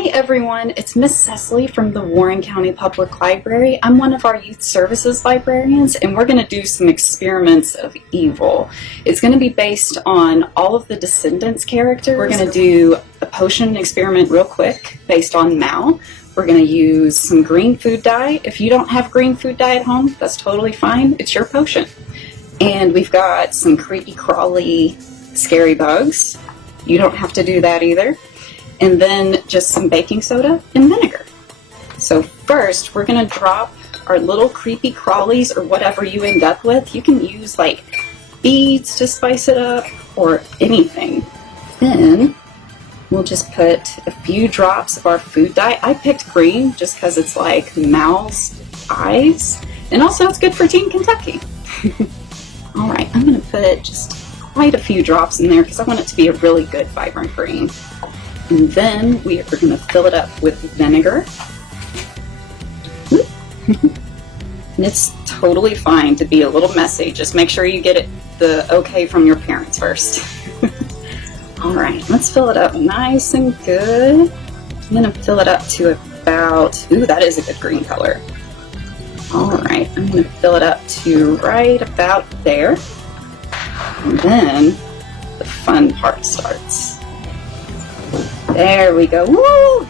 Hey everyone, it's Miss Cecilee from the Warren County Public Library. I'm one of our youth services librarians, and we're going to do some experiments of evil. It's going to be based on all of the Descendants characters. We're going to do a potion experiment real quick based on Mal. We're going to use some green food dye. If you don't have green food dye at home, that's totally fine. It's your potion. And we've got some creepy crawly scary bugs. You don't have to do that either. And then just some baking soda and vinegar. So first, we're gonna drop our little creepy crawlies or whatever you end up with. You can use like beads to spice it up or anything. Then we'll just put a few drops of our food dye. I picked green just because it's like Mal's eyes. And also it's good for Teen Kentucky. All right, I'm gonna put just quite a few drops in there because I want it to be a really good vibrant green. And then we are going to fill it up with vinegar. And it's totally fine to be a little messy. Just make sure you get the okay from your parents first. All right, let's fill it up nice and good. I'm going to fill it up to about, ooh, that is a good green color. All right, I'm going to fill it up to right about there. And then the fun part starts. There we go. Woo!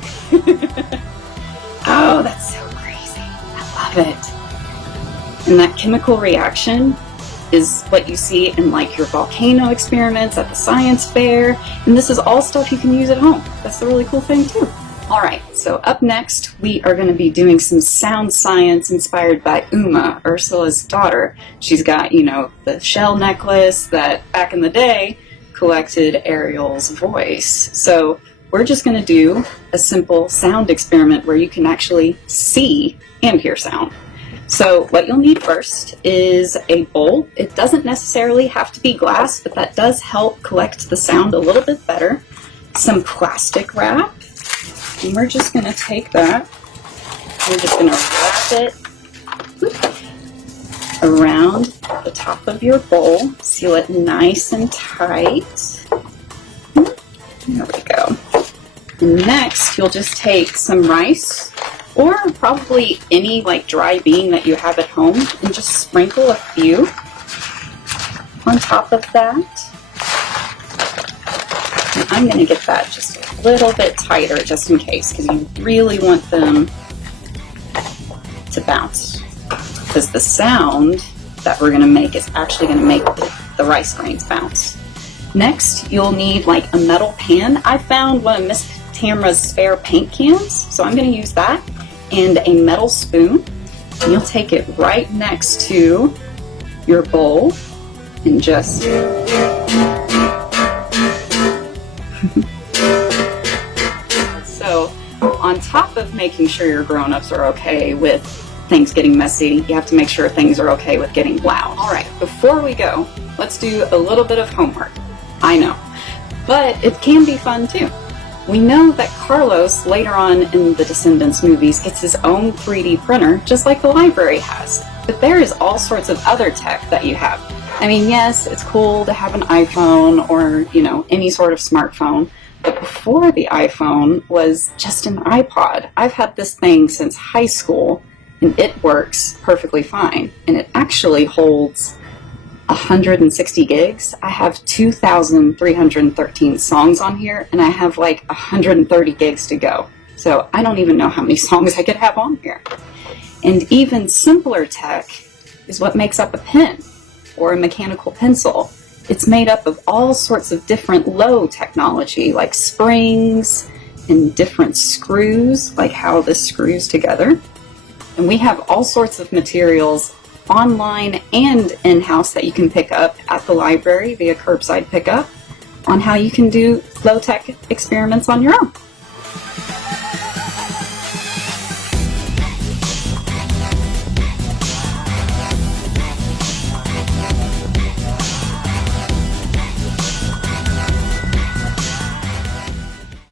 Oh, that's so crazy. I love it. And that chemical reaction is what you see in like your volcano experiments at the science fair. And this is all stuff you can use at home. That's the really cool thing too. All right, so up next, we are going to be doing some sound science inspired by Uma, Ursula's daughter. She's got, you know, the shell necklace that back in the day collected Ariel's voice. So we're just going to do a simple sound experiment where you can actually see and hear sound. So what you'll need first is a bowl. It doesn't necessarily have to be glass, but that does help collect the sound a little bit better. Some plastic wrap. And we're just going to take that. We're just going to wrap it around the top of your bowl. Seal it nice and tight. There we go. And next, you'll just take some rice, or probably any like dry bean that you have at home, and just sprinkle a few on top of that. And I'm going to get that just a little bit tighter just in case, because you really want them to bounce. Because the sound that we're going to make is actually going to make the rice grains bounce. Next, you'll need like a metal pan. I found one of Miss Tamra's spare paint cans, so I'm going to use that, and a metal spoon. And you'll take it right next to your bowl and just So on top of making sure your grown-ups are okay with things getting messy, you have to make sure things are okay with getting loud. All right, before we go, let's do a little bit of homework. I know, but it can be fun too. We know that Carlos, later on in the Descendants movies, gets his own 3D printer, just like the library has. But there is all sorts of other tech that you have. I mean, yes, it's cool to have an iPhone or, you know, any sort of smartphone. But before the iPhone was just an iPod. I've had this thing since high school, and it works perfectly fine. And it actually holds 160 gigs. I have 2,313 songs on here, and I have like 130 gigs to go. So I don't even know how many songs I could have on here. And even simpler tech is what makes up a pen or a mechanical pencil. It's made up of all sorts of different low technology, like springs and different screws, like how this screws together. And we have all sorts of materials online and in-house that you can pick up at the library via curbside pickup on how you can do low-tech experiments on your own.